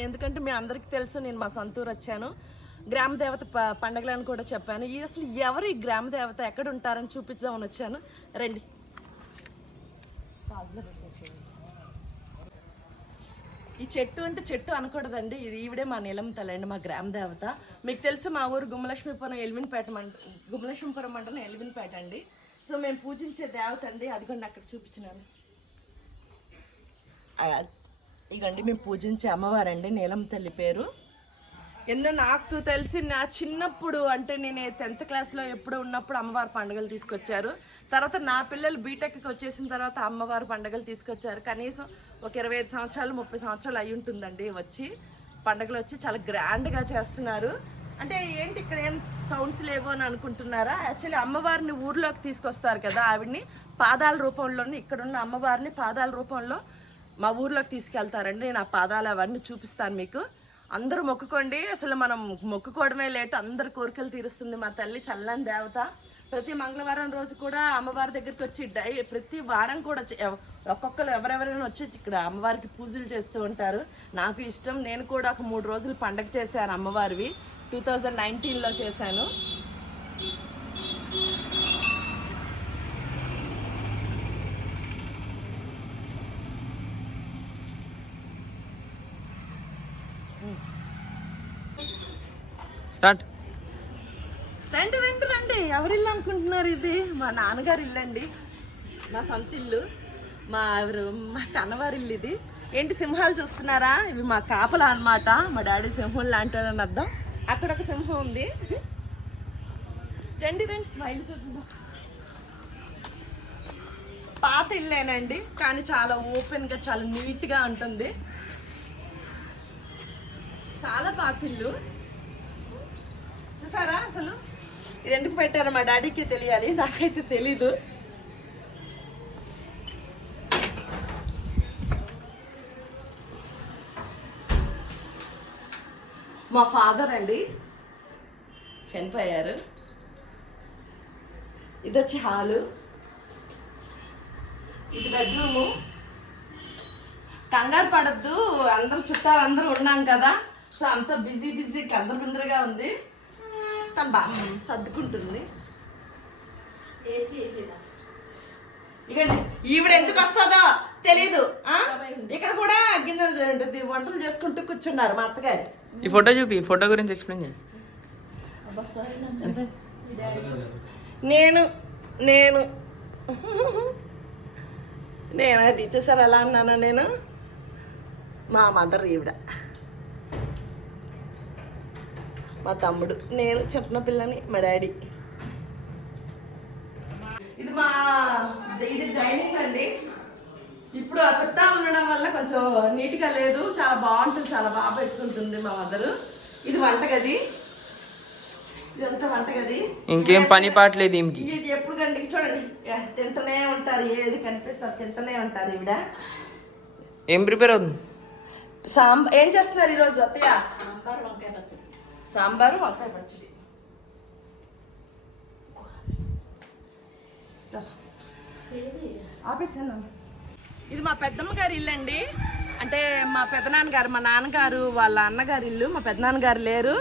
చెప్తున్నాను ఎందుకంటే మీ అందరికీ తెలుసు నేను మా సొంతూరు వచ్చాను. గ్రామ దేవత ప- కూడా చెప్పాను. ఈ అసలు ఎవరు ఈ గ్రామ దేవత ఎక్కడ ఉంటారని చూపించామని వచ్చాను. రండి. ఈ చెట్టు అంటే చెట్టు అనకూడదండి. ఇది ఈవిడే మా నీలం తలండి మా గ్రామ దేవత. మీకు తెలుసు మా ఊరు గుమ్మలక్ష్మీపురం ఎల్విన్పేట మంట గుమ్మలక్ష్మీపురం మండలం ఎల్విన్పేట అండి. సో మేము పూజించే దేవత అండి. అదిగోండి అక్కడ చూపించినాను. ఇగండి మేము పూజించే అమ్మవారండి నీలం తల్లి పేరు. ఎన్నో నాకు తెలిసి నా చిన్నప్పుడు అంటే నేను టెన్త్ క్లాస్లో ఎప్పుడు ఉన్నప్పుడు అమ్మవారి పండుగలు తీసుకొచ్చారు. తర్వాత నా పిల్లలు బీటెక్కి వచ్చేసిన తర్వాత అమ్మవారి పండుగలు తీసుకొచ్చారు. కనీసం ఒక ఇరవై ఐదు సంవత్సరాలు ముప్పై సంవత్సరాలు అయి ఉంటుందండి వచ్చి పండుగలు వచ్చి చాలా గ్రాండ్గా చేస్తున్నారు. అంటే ఏంటి ఇక్కడ ఏం సౌండ్స్ లేవో అని అనుకుంటున్నారా? యాక్చువల్లీ అమ్మవారిని ఊర్లోకి తీసుకొస్తారు కదా ఆవిడ్ని పాదాల రూపంలోని ఇక్కడున్న అమ్మవారిని పాదాల రూపంలో మా ఊర్లోకి తీసుకెళ్తారండి. నేను ఆ పాదాలు అవన్నీ చూపిస్తాను మీకు. అందరూ మొక్కుకోండి. అసలు మనం మొక్కుకోవడమే లేటు. అందరి కోరికలు తీరుస్తుంది మా తల్లి చల్లని దేవత. ప్రతి మంగళవారం రోజు కూడా అమ్మవారి దగ్గరికి వచ్చి డై ప్రతి వారం కూడా చే- ఒక్కొక్కరు ఎవరెవరైనా వచ్చి ఇక్కడ అమ్మవారికి పూజలు చేస్తూ ఉంటారు. నాకు ఇష్టం. నేను కూడా ఒక మూడు రోజులు పండగ చేశాను అమ్మవారివి. టూ థౌజండ్ నైన్టీన్లో చేశాను. స్టార్ట్. రండి రండి రండి. ఎవరి ఇల్లు అనుకుంటున్నారు ఇది? మా నాన్నగారు ఇల్లు అండి మా సొంత ఇల్లు. మా ఎవరు? మా కన్నవారి ఇల్లు ఇది. ఏంటి సింహాలు చూస్తున్నారా? ఇవి మా కాపలా అన్నమాట. మా డాడీ సింహం లాంటివారని అర్థం. అక్కడ ఒక సింహం ఉంది. రండి రండి. మా ఇల్లు చూద్దాం. పాత ఇల్లేనండి కానీ చాలా ఓపెన్గా చాలా నీట్గా ఉంటుంది. చాలా పాత ఇల్లు. చూసారా అసలు? ఇది ఎందుకు పెట్టారో మా డాడీకి తెలియాలి నాకైతే తెలీదు. మా ఫాదర్ అండి చనిపోయారు. ఇది వచ్చి హాలు. ఇది బెడ్రూము. కంగారు పడద్దు అందరూ చుట్టాలు అందరూ ఉన్నాం కదా. సో అంత బిజీ బిజీ కందరు బిందరుగా ఉంది. తను బాగా సర్దుకుంటుంది. ఇకండి ఈవిడ ఎందుకు వస్తుందో తెలీదు? ఇక్కడ కూడా గిన్నెలు వంటలు చేసుకుంటూ కూర్చున్నారు మా అత్తగారు. ఈ ఫోటో చూపి ఈ ఫోటో గురించి ఎక్స్ప్లెయిన్ చేయి. నేను నేను నేను అది చూసారు ఎలా అన్నాను నేను. మా మదర్ ఈవిడ. మా తమ్ముడు. నేను చిన్న పిల్లని మా డాడీ. ఇది మా ఇది డైనింగ్ అండి. ఇప్పుడు ఆ చుట్టాలు ఉండడం వల్ల కొంచెం నీట్గా లేదు. చాలా బాగుంటుంది. చాలా బాగా పెట్టుకుంటుంది మా మదరు. ఇది వంటగది. ఇదంతా వంటగది. ఇంకేం పని పాటలేదు ఇది ఎప్పుడు కండి చూడండి. తింటూనే ఉంటారు. ఏది కనిపిస్తారు తింటూనే ఉంటారు ఈవిడ. ఏం ప్రిపేర్ అవుతుంది? సాంబార్ ఏం చేస్తున్నారు ఈరోజు అత్తయ్య? సాంబారు వంకాయ పచ్చడి. ఆపేసాను ఇది మా పెద్దమ్మ గారి ఇల్లు అండి. అంటే మా పెద్దనాన్నగారు మా నాన్నగారు వాళ్ళ అన్నగారి ఇల్లు. మా పెద్దనాన్నగారు లేరు.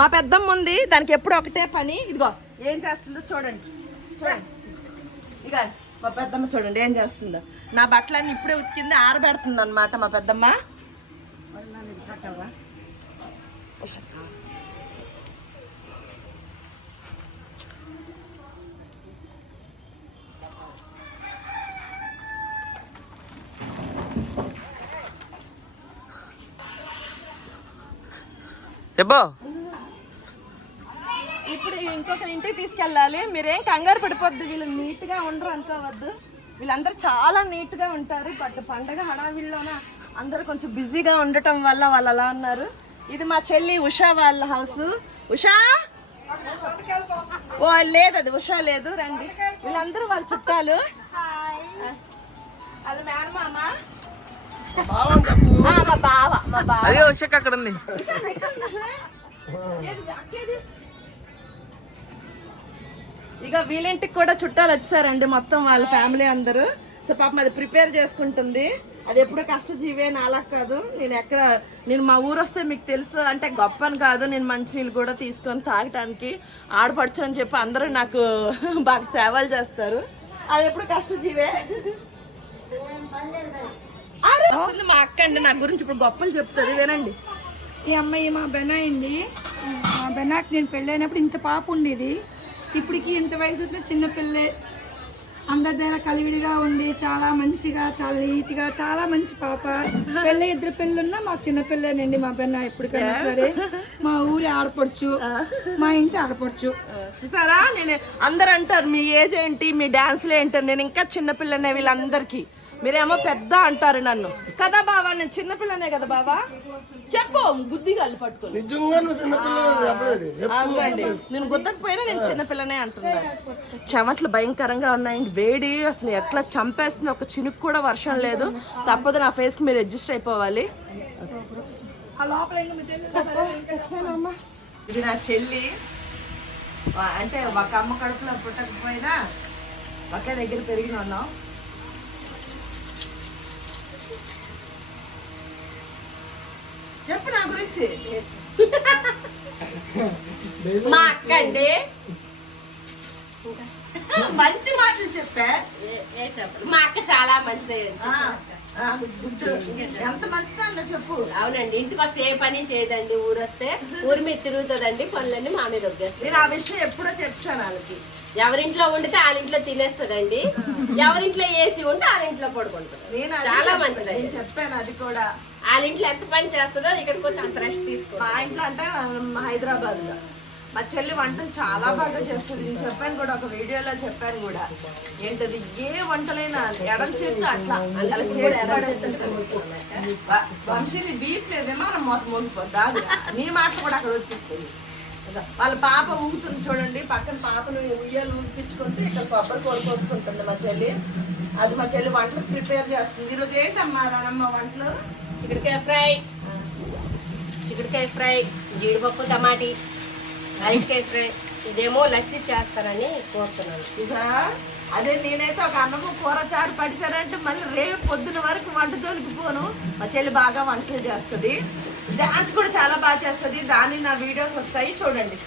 మా పెద్దమ్మ ఉంది. దానికి ఎప్పుడు ఒకటే పని. ఇదిగో ఏం చేస్తుందో చూడండి. చూడండి. ఇక మా పెద్దమ్మ చూడండి ఏం చేస్తుందో. నా బట్టలన్నీ ఇప్పుడే ఉతికింది ఆరబెడుతుంది అనమాట మా పెద్దమ్మ. చెప్పు. ఇప్పుడు ఇంకొక ఇంటికి తీసుకెళ్ళాలి. మీరేం కంగారు పడిపోద్దు. వీళ్ళు నీట్గా ఉండరు అనుకోవద్దు. వీళ్ళందరూ చాలా నీట్గా ఉంటారు. బట్ పండగ హడావిడిలోన అందరూ కొంచెం బిజీగా ఉండటం వల్ల వాళ్ళు అలా అన్నారు. ఇది మా చెల్లి ఉషా వాళ్ళ హౌస్. ఉషా? ఓ లేదు అది ఉషా లేదు. రండి. వీళ్ళందరూ వాళ్ళ చుట్టాలు. వాళ్ళ మేనమామ. ఆ, మా బావ మా బావ. అదే ఉషక్ అక్కడ ఉంది? ఇక వీళ్ళింటికి కూడా చుట్టాలు వచ్చారండి మొత్తం వాళ్ళ ఫ్యామిలీ అందరూ. సో పాపం అది ప్రిపేర్ చేసుకుంటుంది. అది ఎప్పుడో కష్టజీవే నాలా కాదు. నేను ఎక్కడ నేను మా ఊరు వస్తే మీకు తెలుసు అంటే గొప్ప అని కాదు. నేను మంచినీళ్ళు కూడా తీసుకొని తాగటానికి ఆడపడుచు అని చెప్పి అందరూ నాకు బాగా సేవలు చేస్తారు. అది ఎప్పుడు కష్టజీవే. మా అక్క అండి నా గురించి ఇప్పుడు గొప్పలు చెప్తుంది వినండి. ఈ అమ్మాయి మా బెనాయ్ అండి మా బెనాక్ నేను పెళ్ళైనప్పుడు ఇంత పాప ఉండేది. ఇప్పటికి ఇంత వయసు వచ్చిన చిన్న పిల్లే. అందరి దగ్గర కలివిడిగా ఉండి చాలా మంచిగా చాలా నీట్గా చాలా మంచి పాప. పెళ్ళి ఇద్దరు పిల్లలున్నా మాకు చిన్న పిల్లేనండి మా బెన్న ఎప్పటికైనా సరే. మా ఊరి ఆడపడుచు మా ఇంటి ఆడపడుచు. చూసారా? నేను అందరు అంటారు మీ ఏజ్ ఏంటి మీ డాన్స్లు ఏంటి నేను ఇంకా చిన్నపిల్లనే వీళ్ళందరికీ. మీరేమో పెద్ద అంటారు నన్ను. కదా బావా నేను చిన్నపిల్లనే కదా బావా? చెప్పు బుద్ధి కళ్ళు అవునండి నేను గుద్దకపోయినా నేను చిన్నపిల్లనే అంటున్నాను. చెమట్లు భయంకరంగా ఉన్నాయి వేడి అసలు ఎట్లా చంపేస్తుంది ఒక చినుకు కూడా వర్షం లేదు. తప్పదు నా ఫేస్కి మీరు అడ్జస్ట్ అయిపోవాలి. ఇది నా చెల్లి. అంటే ఒక అమ్మ కడుపులో పుట్టకపోయినా ఒకే దగ్గర పెరిగిన ఉన్నాం చెప్పు నా గురించి. మా అక్క అండి. మంచి మాటలు చెప్పా. మా అక్క చాలా గుడ్. ఎంత మంచిదా చెప్పు అవునండి ఇంటికి వస్తే ఏ పని చేయదండి ఊరు వస్తే ఊరి మీద తిరుగుతుందండి పనులన్నీ మా మీద ఒగ్గేస్తాయి నేను ఆ విషయం ఎప్పుడో చెప్తాను వాళ్ళకి. ఎవరింట్లో వండితే వాళ్ళ ఇంట్లో తినేస్తుందండి. ఎవరింట్లో ఏసీ ఉంటే వాళ్ళ ఇంట్లో పడుకుంటుంది. చాలా మంచిదండి. నేను చెప్పాను అది కూడా. వాళ్ళ ఇంట్లో ఎంత పని చేస్తుందో ఇక్కడికి వచ్చి అంత రెస్ట్ తీసుకో మా ఇంట్లో అంటే హైదరాబాద్లో మా చెల్లి వంటలు చాలా బాగా చేస్తుంది. నేను చెప్పాను కూడా ఒక వీడియోలో చెప్పాను కూడా. ఏంటది? ఏ వంటలైనా ఎడం చేస్తే అట్లా. అలా చేసి పడేస్తుంటది. వ- వంశీని బీప్ విమానం మొత్తం మోగిపోద్ది. నీ మాట కూడా అక్కడ వచ్చేస్తుంది. వాళ్ళ పాప ఊగుతుంది చూడండి. పక్కన పాపను ఉయ్యాలు ఊగిపించుకుంటే ఇక్కడ కొబ్బరి కూర కోసుకుంటుంది మా చెల్లి. అది మా చెల్లి వంటలు ప్రిపేర్ చేస్తుంది. ఈరోజు ఏంటమ్మా రానమ్మ వంటలు? చిక్కుడుకాయ ఫ్రై. చిక్కుడుకాయ ఫ్రై. జీడిపప్పు టమాటీ. అరటికాయ ఫ్రై ఇదేమో లస్సీ చేస్తారని కోరుతున్నాను. ఇదా అదే నేనైతే ఒక అన్నము కూర చారు పడిసారంటే మళ్ళీ రేపు పొద్దున వరకు వంట జోలికి పోను. మా చెల్లి బాగా వంటలు చేస్తుంది. డాన్స్ కూడా చాలా బాగా చేస్తుంది. దాని నా వీడియోస్ వస్తాయి. చూడండి.